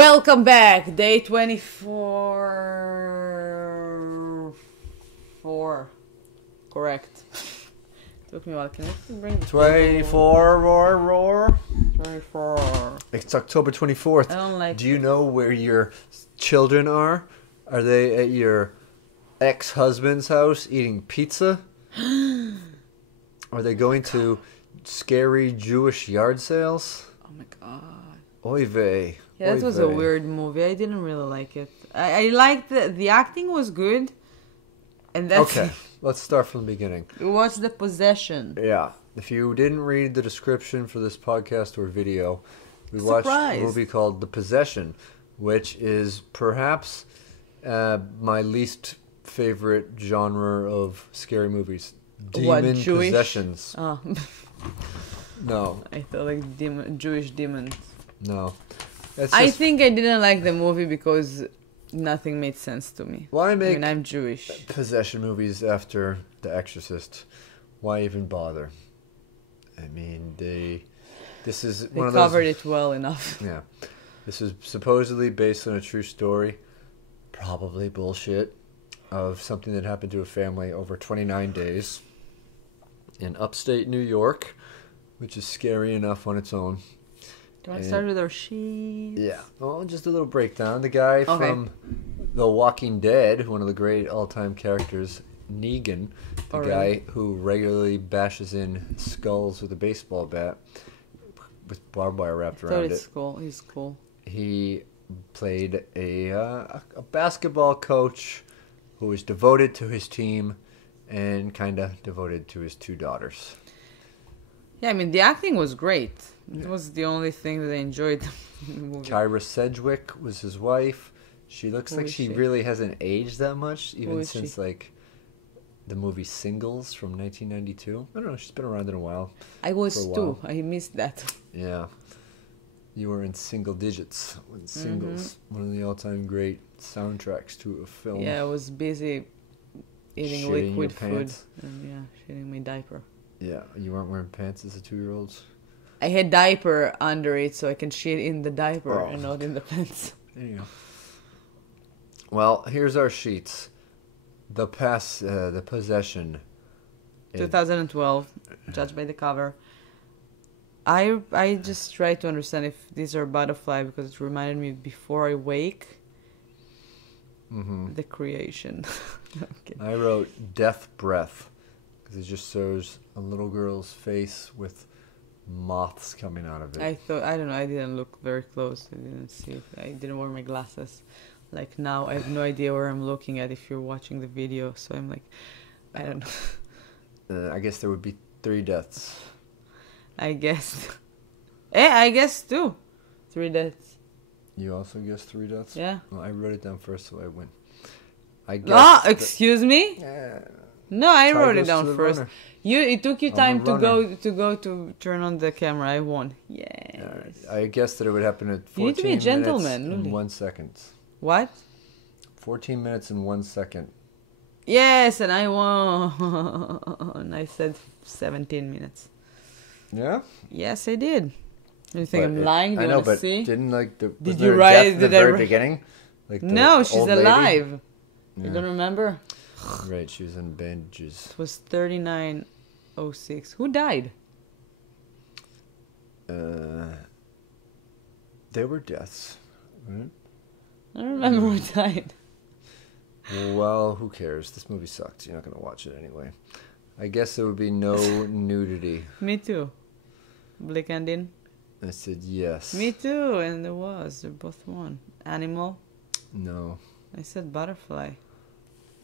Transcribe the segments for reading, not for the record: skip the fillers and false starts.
Welcome back, day 24. Correct. Took me a while. Can I bring 24, roar. 24. It's October 24th. I don't like Do you know where your children are? Are they at your ex-husband's house eating pizza? Are they going to scary Jewish yard sales? Oh my god. Oy vey. Yeah, that Oy was vey. a weird movie. I didn't really like it. I liked the acting was good. And that's Okay, let's start from the beginning. What's the possession? Yeah. If you didn't read the description for this podcast or video, we watched a movie called The Possession, which is perhaps my least favorite genre of scary movies. Demon Jewish? possessions. Oh. No. I thought like Jewish demons. No. I think I didn't like the movie because nothing made sense to me. Why make I'm Jewish. possession movies after The Exorcist? Why even bother? I mean, they covered it well enough. Yeah. This is supposedly based on a true story. Probably bullshit. Of something that happened to a family over 29 days in upstate New York, which is scary enough on its own. Do you want to start with our sheets? Yeah. Well, just a little breakdown. The guy from The Walking Dead, one of the great all-time characters, Negan, the guy who regularly bashes in skulls with a baseball bat with barbed wire wrapped around it. He's cool. He played a basketball coach who was devoted to his team and kind of devoted to his two daughters. Yeah, I mean, the acting was great. It was the only thing that I enjoyed in the movie. Kyra Sedgwick was his wife. She looks like she really hasn't aged that much, even since, like, the movie Singles from 1992. I don't know, she's been around in a while. I was too. I missed that. Yeah. You were in single digits when Singles, one of the all-time great soundtracks to a film. Yeah, I was busy eating Shitting liquid your food pants. and shitting my diaper. Yeah, you weren't wearing pants as a 2-year-old? I had diaper under it so I can shit in the diaper and not in the pants. There you go. Well, here's our sheets. The Possession. 2012, judged by the cover. I just try to understand if these are butterfly because it reminded me before I wake. The creation. I wrote Death Breath because it just shows a little girl's face with moths coming out of it. I don't know, I didn't look very close. I didn't see it. I didn't wear my glasses. Like now, I have no idea where I'm looking at if you're watching the video. So I'm like, I don't know. I guess there would be 3 deaths. I guess. I guess 2. 3 deaths. You also guessed 3 deaths? Yeah. Well, I wrote it down first, so I win. I guess. Excuse me? Yeah. No, I wrote it down first. Runner. It took you time to turn on the camera. I won. Yes. I guessed that it would happen at 14 You need to be a gentleman. minutes and 1 second. What? 14 minutes and 1 second. Yes, and I won. I said 17 minutes. Yeah? Yes, I did. You think I'm lying? Do you want to see? Didn't Did you write it at the very beginning? Like no, she's alive. Yeah. You don't remember? Right, she was in bandages. It was 39:06. Who died? There were deaths. Right? I don't remember who died. Well, who cares? This movie sucked. You're not going to watch it anyway. I guess there would be no nudity. Me too. Blick and in. I said yes. Me too, and there was. They both won. Animal. No. I said butterfly.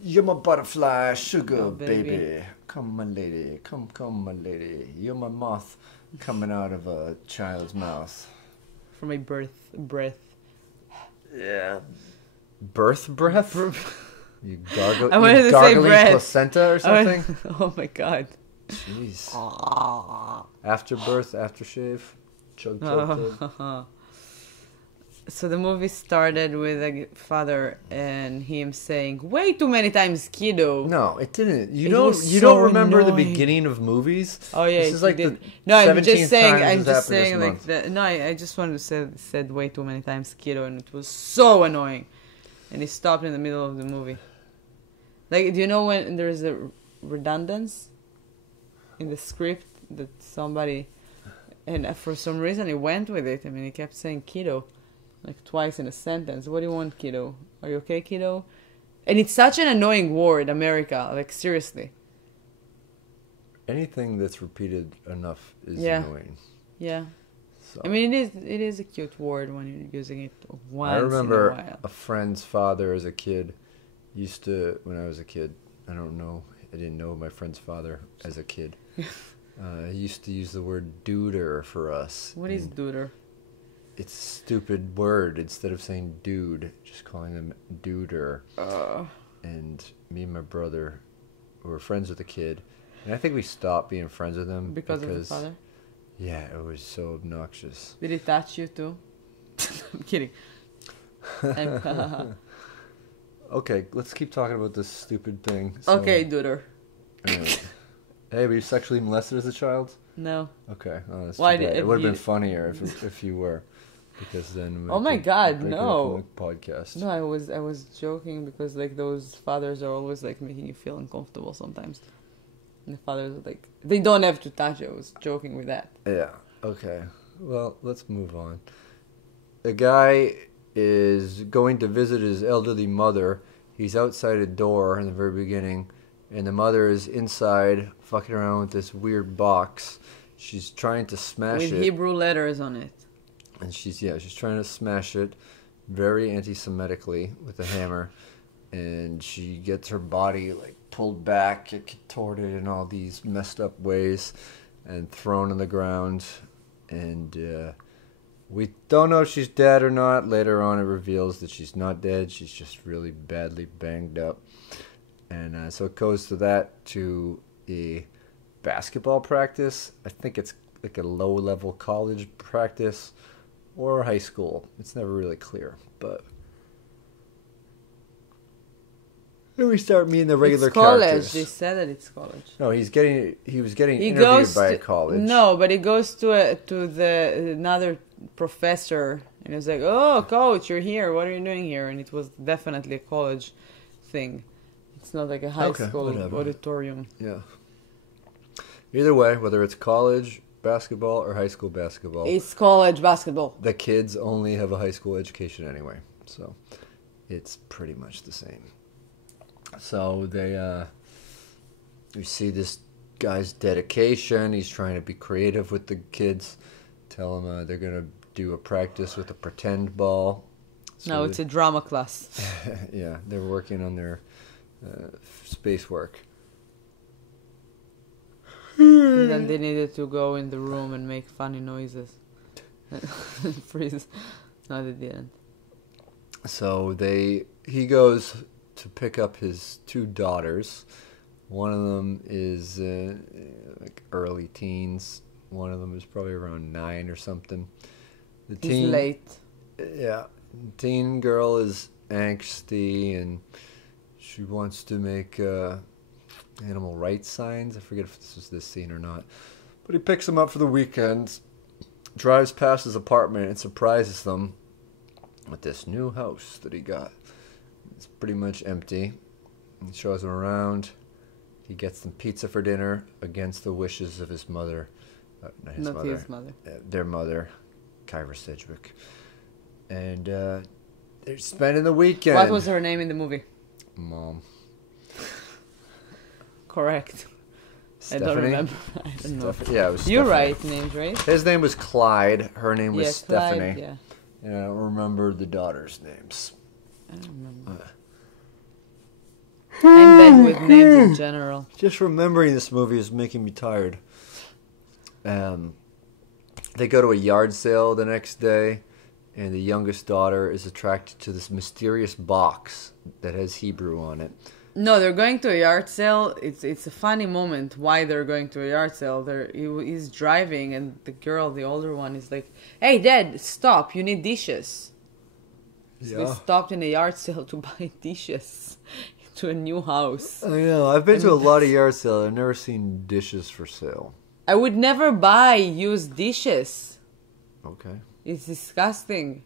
You're my butterfly, sugar Oh, baby. baby. Come, my lady. Come, my lady. You're my moth coming out of a child's mouth. For my breath. Yeah. Birth breath? You gargle. I wanted to say breath. Placenta or something? Oh my god. Jeez. Afterbirth, aftershave. Chug, chug, chug. So the movie started with a father and him saying way too many times "kiddo." No, it didn't. You so don't remember annoying. the beginning of movies? Oh yeah, this is like the no. I'm 17th just saying. time I'm this just happened saying this like month. no. I just wanted to said way too many times "kiddo" and it was so annoying, and he stopped in the middle of the movie. Like, do you know when there's a redundance in the script that somebody, and for some reason he went with it. I mean, he kept saying "kiddo" like twice in a sentence. What do you want, kiddo? Are you okay, kiddo? And it's such an annoying word, America. Like, seriously. Anything that's repeated enough is annoying. Yeah. So. I mean, it is a cute word when you're using it once I remember in a while. a friend's father as a kid used to, when I was a kid, I didn't know my friend's father as a kid. He used to use the word duder for us. What is duder? It's a stupid word. Instead of saying dude, just calling them duder. And me and my brother were friends with the kid. And I think we stopped being friends with him. Because of the father? Yeah, it was so obnoxious. Did he touch you too? I'm kidding. Okay, let's keep talking about this stupid thing. So, okay, duder. Hey, were you sexually molested as a child? No. Okay. Oh, that's Why too bad. did It would have you... been funnier if you were, because then. Oh my God, no! Podcast. No, I was joking because like those fathers are always like making you feel uncomfortable sometimes. And the fathers are like they don't have to touch you. I was joking with that. Yeah. Okay. Well, let's move on. The guy is going to visit his elderly mother. He's outside a door in the very beginning, and the mother is inside fucking around with this weird box. She's trying to smash it. With Hebrew letters on it. And she's trying to smash it very anti-Semitically with a hammer. And she gets her body like pulled back and contorted in all these messed up ways and thrown on the ground. And we don't know if she's dead or not. Later on it reveals that she's not dead. She's just really badly banged up. And so it goes to a basketball practice. I think it's like a low-level college practice or high school. It's never really clear. But then we start meeting the regular characters. They said that it's college. No, he was getting interviewed by a college. No, but he goes to another professor and he's like, "Oh, coach, you're here. What are you doing here?" And it was definitely a college thing. It's not like a high school auditorium. Yeah. Either way, whether it's college basketball or high school basketball, it's college basketball. The kids only have a high school education anyway, so it's pretty much the same. So you see this guy's dedication. He's trying to be creative with the kids. Tell them they're gonna do a practice with a pretend ball. So no, it's a drama class. Yeah, they're working on their space work. And then they needed to go in the room and make funny noises. Freeze. No, they didn't. So he goes to pick up his two daughters. One of them is like early teens. One of them is probably around 9 or something. He's late. Yeah. Teen girl is angsty and she wants to make animal rights signs. I forget if this was this scene or not. But he picks them up for the weekend, drives past his apartment and surprises them with this new house that he got. It's pretty much empty. He shows them around. He gets them pizza for dinner against the wishes of his mother. Not his mother. Their mother, Kyra Sedgwick. And they're spending the weekend. What was her name in the movie? Mom. Correct. Stephanie? I don't remember. I don't know. Yeah, it was You're Stephanie. right, names, right? His name was Clyde. Her name was Stephanie. Clyde, yeah. And I don't remember the daughters' names. I don't remember. I'm bad with names in general. Just remembering this movie is making me tired. They go to a yard sale the next day, and the youngest daughter is attracted to this mysterious box that has Hebrew on it. No, they're going to a yard sale. It's a funny moment why they're going to a yard sale. He's driving, and the girl, the older one, is like, "Hey, Dad, stop! You need dishes." So they stopped in a yard sale to buy dishes to a new house. I know. I've been to a lot of yard sales. I've never seen dishes for sale. I would never buy used dishes. Okay. It's disgusting.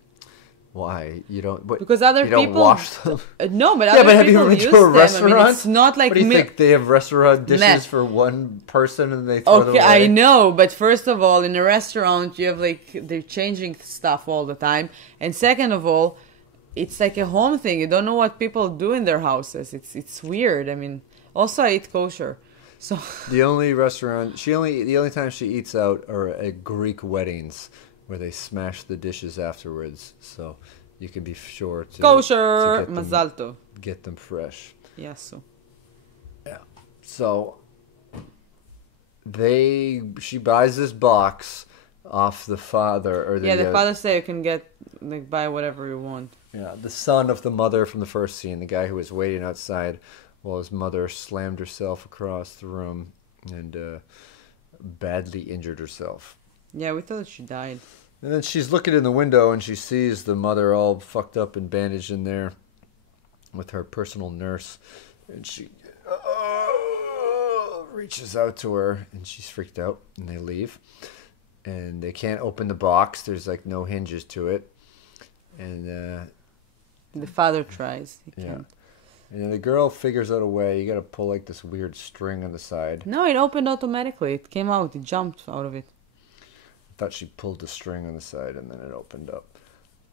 Why? You don't... What, because other people... don't wash them? No, but other people use them. Yeah, but have you been to a restaurant? I mean, it's not like... What do you think? They have restaurant dishes for one person and they throw them away? I know. But first of all, in a restaurant, you have like... They're changing stuff all the time. And second of all, it's like a home thing. You don't know what people do in their houses. It's weird. I mean, also I eat kosher. So the only time she eats out are at Greek weddings where they smash the dishes afterwards, so you can be sure to kosher mazal tov. Get them fresh. Yes. So. Yeah. So she buys this box off the father or the father said you can get buy whatever you want. Yeah, the son of the mother from the first scene, the guy who was waiting outside while his mother slammed herself across the room and badly injured herself. Yeah, we thought she died. And then she's looking in the window and she sees the mother all fucked up and bandaged in there with her personal nurse. And she reaches out to her and she's freaked out and they leave. And they can't open the box. There's like no hinges to it. And the father tries. He can't. And then the girl figures out a way. You got to pull like this weird string on the side. No, it opened automatically. It came out. It jumped out of it. I thought she pulled the string on the side and then it opened up.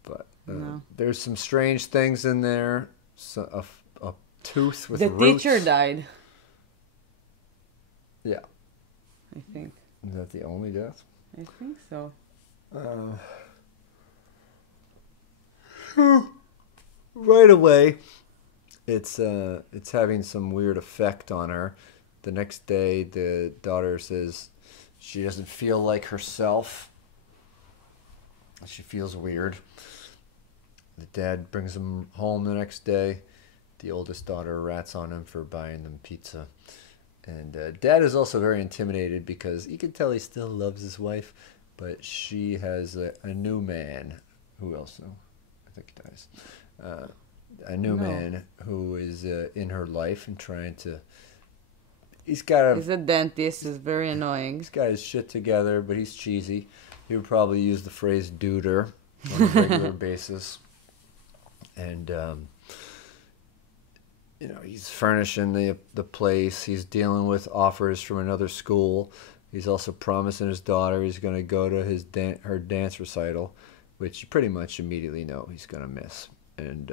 But no. There's some strange things in there. So, a tooth with the roots. teacher died. Yeah. I think. Is that the only death? I think so. Right away, it's having some weird effect on her. The next day, the daughter says she doesn't feel like herself. She feels weird. The dad brings them home the next day. The oldest daughter rats on him for buying them pizza. And dad is also very intimidated because you can tell he still loves his wife, but she has a new man. Who else? No, I think he dies. A new man who is in her life and trying to... He's a dentist. He's very annoying. He's got his shit together, but he's cheesy. He would probably use the phrase duder on a regular basis. And, he's furnishing the place. He's dealing with offers from another school. He's also promising his daughter he's going to go to her dance recital, which you pretty much immediately know he's going to miss. And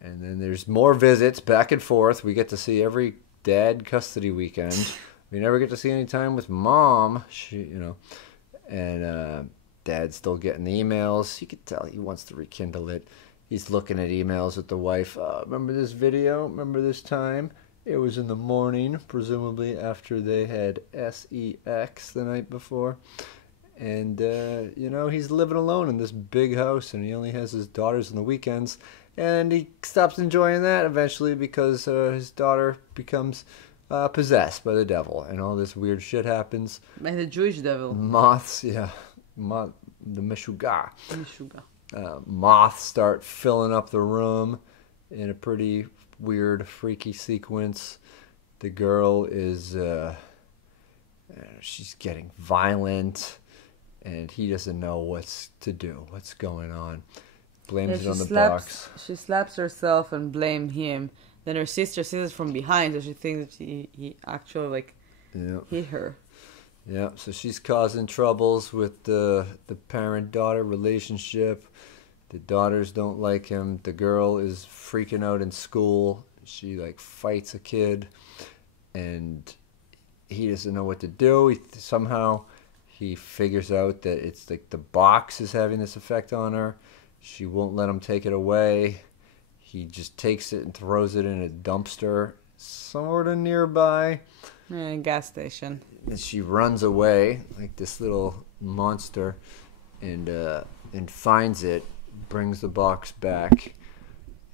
then there's more visits back and forth. We get to see every dad custody weekend. We never get to see any time with mom. And dad's still getting the emails. You could tell he wants to rekindle it. He's looking at emails with the wife. Remember this video? Remember this time? It was in the morning, presumably after they had sex the night before. And, he's living alone in this big house, and he only has his daughters on the weekends. And he stops enjoying that eventually because his daughter becomes possessed by the devil, and all this weird shit happens. By the Jewish devil. Moths, the Meshuggah. Moths start filling up the room in a pretty weird, freaky sequence. The girl is, she's getting violent, and he doesn't know what's going on. Blames it on the box. She slaps herself and blames him. Then her sister sees it from behind, so she thinks that he actually hit her. Yeah, so she's causing troubles with the parent-daughter relationship. The daughters don't like him. The girl is freaking out in school. She fights a kid, and he doesn't know what to do. Somehow he figures out that it's the box is having this effect on her. She won't let him take it away. He just takes it and throws it in a dumpster sort of nearby. Gas station. And she runs away like this little monster and finds it, brings the box back.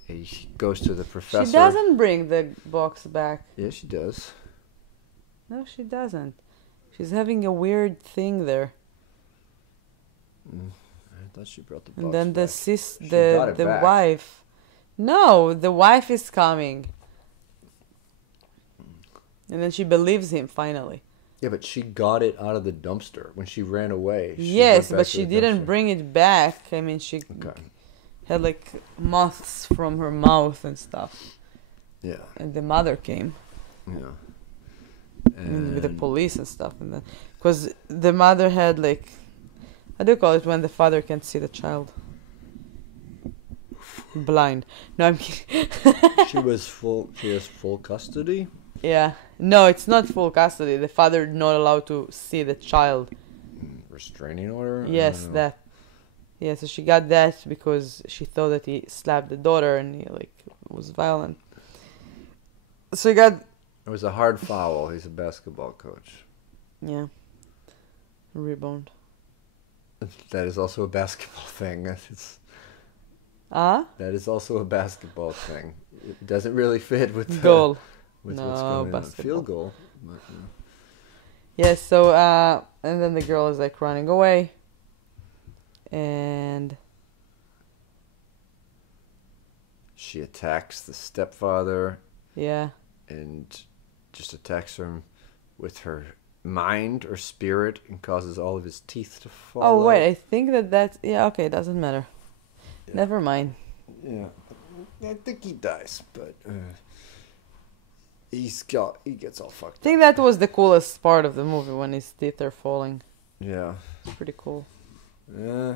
He goes to the professor. She doesn't bring the box back. Yeah, she does. No, she doesn't. She's having a weird thing there. I thought she brought the box And then back. the wife. No, the wife is coming. And then she believes him finally. Yeah, but she got it out of the dumpster when she ran away. Yes, but she didn't bring it back. I mean, she had like moths from her mouth and stuff. Yeah. And the mother came. Yeah. And with the police and stuff. And then, because the mother had like, how do you call it when the father can't see the child? Blind. No, I'm kidding. She has full custody? Yeah. No, it's not full custody. The father not allowed to see the child. Restraining order? Yes, that. Yeah, so she got that because she thought that he slapped the daughter and he like was violent. So he got... It was a hard foul. He's a basketball coach. Yeah. Rebound. That is also a basketball thing. That is also a basketball thing. It doesn't really fit with goal. With what's going on. Field goal. But, Yes, so and then the girl is like running away. And she attacks the stepfather. Yeah. And just attacks him with her mind or spirit and causes all of his teeth to fall out. Oh, wait, I think that's... Yeah, okay, it doesn't matter. Yeah. Never mind. Yeah. I think he dies, but he gets all fucked up. I think that was the coolest part of the movie, when his teeth are falling. Yeah. It's pretty cool. Yeah,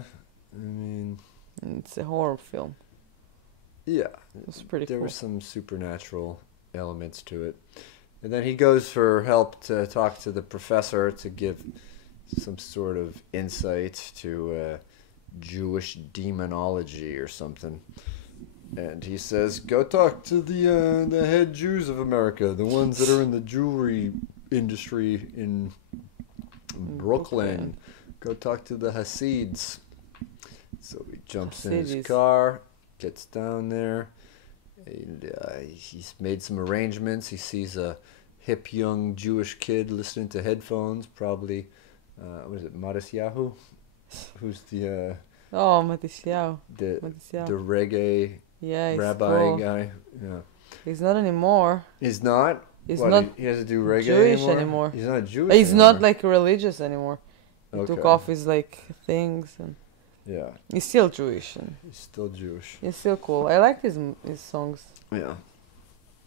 I mean... And it's a horror film. Yeah. It's pretty cool. There were some supernatural elements to it. And then he goes for help to talk to the professor to give some sort of insight to Jewish demonology or something. And he says, go talk to the head Jews of America, the ones that are in the jewelry industry in Brooklyn. Go talk to the Hasids. So he jumps in his car, gets down there. And, he's made some arrangements. He sees a hip young Jewish kid listening to headphones, probably, what is it, Matisyahu? Who's the... Matisyahu. The reggae rabbi cool. guy. Yeah. He's not anymore. He's not? He's not he has to do reggae Jewish anymore. He's not Jewish He's anymore. not like religious anymore. He took off his like things and... Yeah. He's still Jewish. And he's still Jewish. He's still cool. I like his songs. Yeah.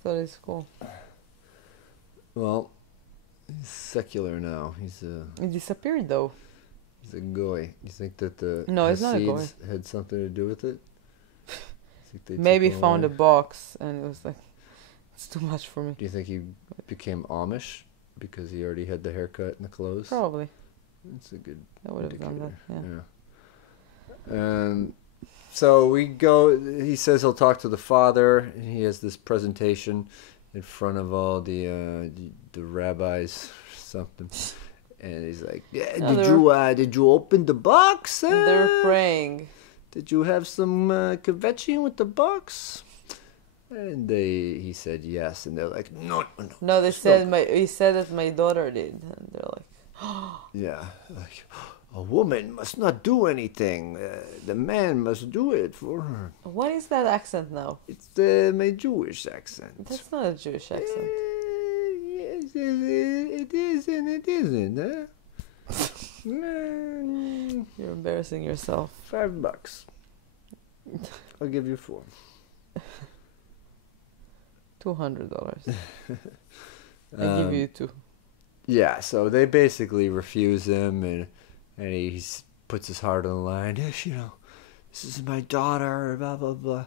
Thought it's cool. Well, he's secular now. He disappeared though. He's a goy. You think that the he's not a goy. had something to do with it? Maybe found a box and it was like, it's too much for me. Do you think he became Amish because he already had the haircut and the clothes? Probably. That's a good I would have done that, yeah. And so we go, he says he'll talk to the father, and he has this presentation in front of all the rabbis or something. And he's like, yeah, did you open the box? They're praying. Did you have some kvetching with the box? And he said yes, and they're like, no. No, he said that my daughter did, and they're like, oh. Yeah, like, a woman must not do anything. The man must do it for her. What is that accent now? It's my Jewish accent. That's not a Jewish accent. Yes, it is and it isn't, huh? You're embarrassing yourself. $5. I'll give you 4. $200. I give you 2. Yeah, so they basically refuse him, and he puts his heart on the line. Yes, this is my daughter, blah, blah, blah.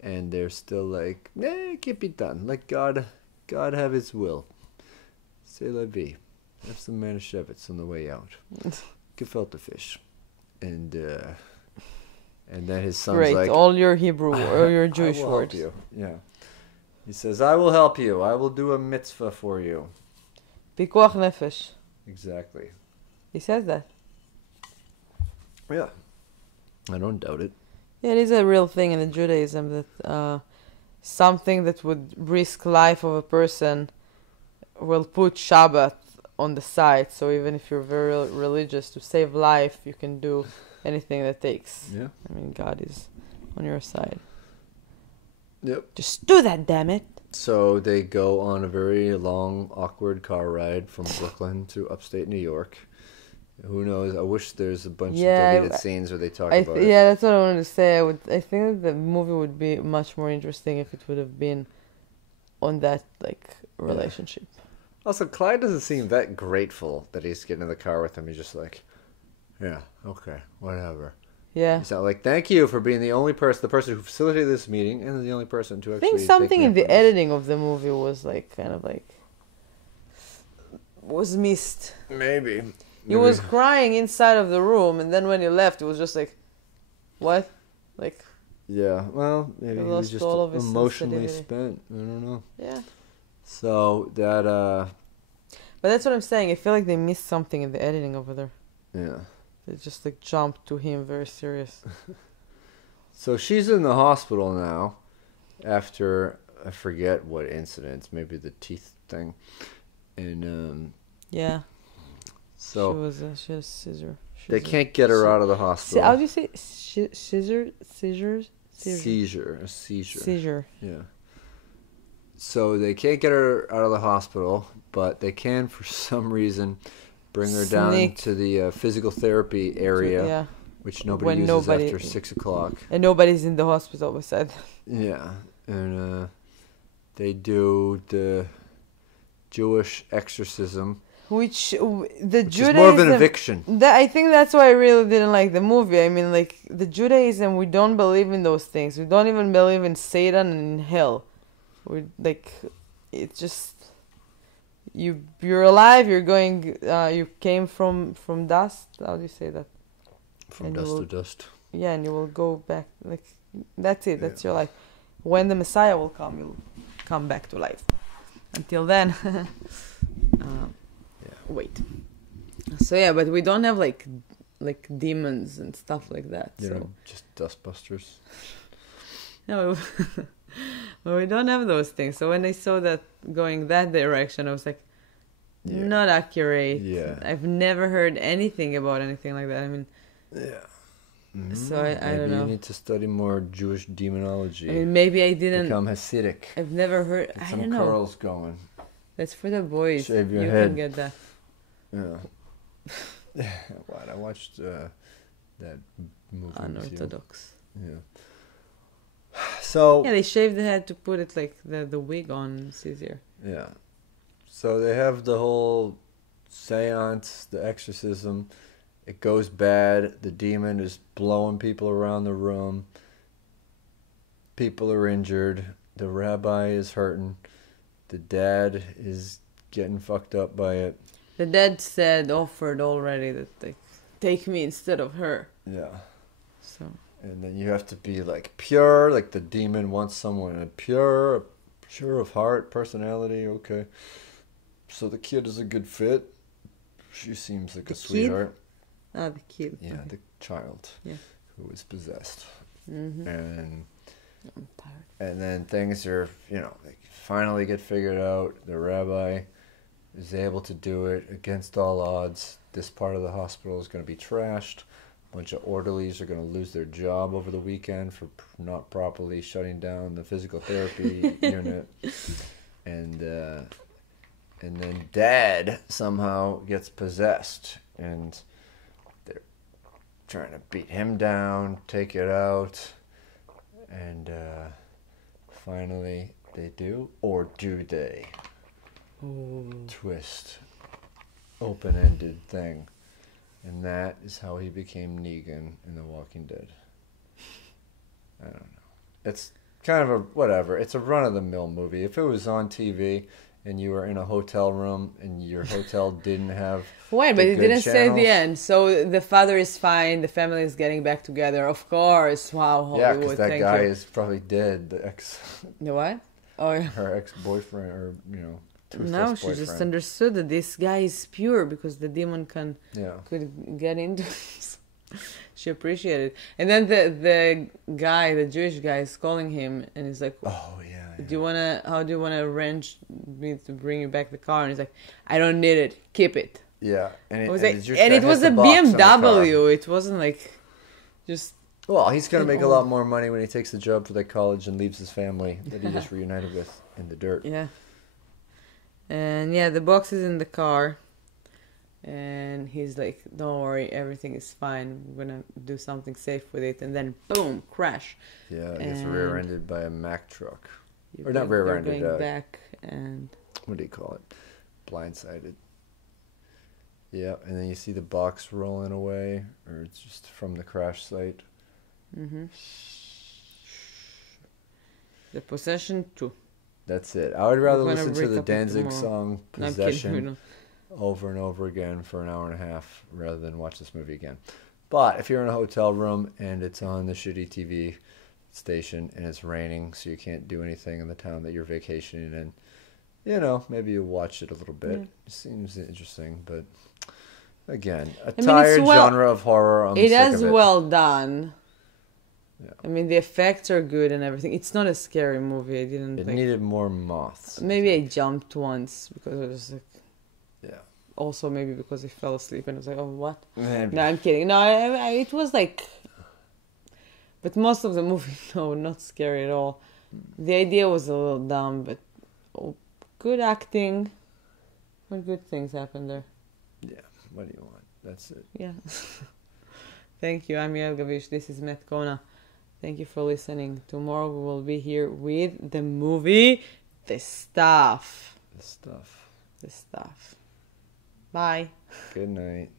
And they're still like, it can't be done. Let God have his will. C'est la vie. Have some Manischewitz on the way out. Gefilte fish. And then his son's great. like... all your Hebrew or your Jewish words. I will help you. Yeah. He says, I will help you. I will do a mitzvah for you. Pikuach nefesh. Exactly. He says that. Yeah. I don't doubt it. Yeah, it is a real thing in the Judaism that something that would risk life of a person will put Shabbat on the side. So even if you're very religious, to save life, you can do anything that takes. Yeah. I mean, God is on your side. Yep. Just do that, damn it. So they go on a very long, awkward car ride from Brooklyn to upstate New York. Who knows? I wish there's a bunch of deleted scenes where they talk about it. Yeah, that's what I wanted to say. I think that the movie would be much more interesting if it would have been on that relationship. Also, Clyde doesn't seem that grateful that he's getting in the car with him. He's just like, yeah, okay, whatever. Yeah. He's not like, thank you for being the person who facilitated this meeting, and the only person to actually. I think something in the editing of the movie was was missed. Maybe. He was crying inside of the room, and then when he left, it was just like, what? Yeah, well, maybe he was just emotionally spent. I don't know. Yeah. So that. But that's what I'm saying. I feel like they missed something in the editing over there. Yeah. They just jumped to him very serious. So she's in the hospital now, after I forget what incident, maybe the teeth thing, and yeah. So she had a scissor. They can't get her out of the hospital. How do you say seizure? Seizure. Yeah. So they can't get her out of the hospital, but they can, for some reason, bring her down to the physical therapy area, which nobody uses after 6 o'clock. And nobody's in the hospital beside them. Yeah, and they do the Jewish exorcism. Which is more of an eviction. I think that's why I really didn't like the movie. I mean, the Judaism, we don't believe in those things. We don't even believe in Satan and hell. It's just you're alive. You're going. You came from dust. How do you say that? From dust to dust. Yeah, and you will go back. That's it. That's your life. When the Messiah will come, you'll come back to life. Until then. Wait. So yeah, but we don't have like demons and stuff like that. Just dustbusters. No, but we don't have those things. So when I saw that going that direction, I was like, not accurate. Yeah. I've never heard anything about anything like that. I mean. Yeah. So I don't know. Maybe you need to study more Jewish demonology. I mean, maybe I didn't become Hasidic. I've never heard. Get some curls going. That's for the boys. Shave your head. You can get that. Yeah. What? I watched that movie. Unorthodox. Yeah. So. Yeah, they shave the head to put it the wig on. It's easier. Yeah. So they have the whole seance, the exorcism. It goes bad. The demon is blowing people around the room. People are injured. The rabbi is hurting. The dad is getting fucked up by it. The dad offered already that they take me instead of her. Yeah. So. And then you have to be pure. The demon wants someone pure of heart, personality. Okay. So the kid is a good fit. She seems like a sweetheart. Oh, the kid. Yeah, the child. Yeah. Who is possessed. Mm-hmm. And I'm tired. And then things are, they finally get figured out. The rabbi is able to do it against all odds. This part of the hospital is going to be trashed. A bunch of orderlies are going to lose their job over the weekend for not properly shutting down the physical therapy unit. And then Dad somehow gets possessed. And they're trying to beat him down, take it out. And finally they do. Or do they? Ooh. Twist. Open-ended thing. And that is how he became Negan in The Walking Dead. I don't know. It's kind of a whatever. It's a run-of-the-mill movie. If it was on TV and you were in a hotel room and your hotel didn't have Wait, but it didn't say at the end. So the father is fine. The family is getting back together. Of course. Wow, Hollywood. Yeah, because that guy is probably deid. The what? Oh, her ex-boyfriend, or no, she just understood that this guy is pure because the demon could get into it. She appreciated it. And then the Jewish guy is calling him and he's like, oh yeah. How do you wanna arrange me to bring you back the car? And he's like, I don't need it, keep it. Yeah. And it was a BMW. It wasn't like Just. Well, he's going to make a lot more money when he takes the job for that college and leaves his family that he just reunited with in the dirt. Yeah. And yeah, the box is in the car. And he's like, don't worry, everything is fine. We're going to do something safe with it. And then, boom, crash. Yeah, it gets rear-ended by a Mack truck. Or not rear-ended. Going back and... What do you call it? Blindsided. Yeah, and then you see the box rolling away. Or it's just from the crash site. Mm-hmm. The Possession 2. That's it. I would rather listen to the Danzig song Possession over and over again for an hour and a half rather than watch this movie again. But if you're in a hotel room and it's on the shitty TV station and it's raining so you can't do anything in the town that you're vacationing in, you know, maybe you watch it a little bit. It seems interesting, but again, tired genre of horror. It is well done. Yeah. I mean, the effects are good and everything. It's not a scary movie. It needed more moths. Maybe I jumped once because it was like... Yeah. Also, maybe because I fell asleep and I was like, oh, what? Maybe. No, I'm kidding. No, it was like... But most of the movie, no, not scary at all. The idea was a little dumb, but good acting. What good things happened there? Yeah, what do you want? That's it. Yeah. Thank you. I'm Yael Gavish. This is Kona. Thank you for listening. Tomorrow we will be here with the movie The Stuff. The Stuff. The Stuff. Bye. Good night.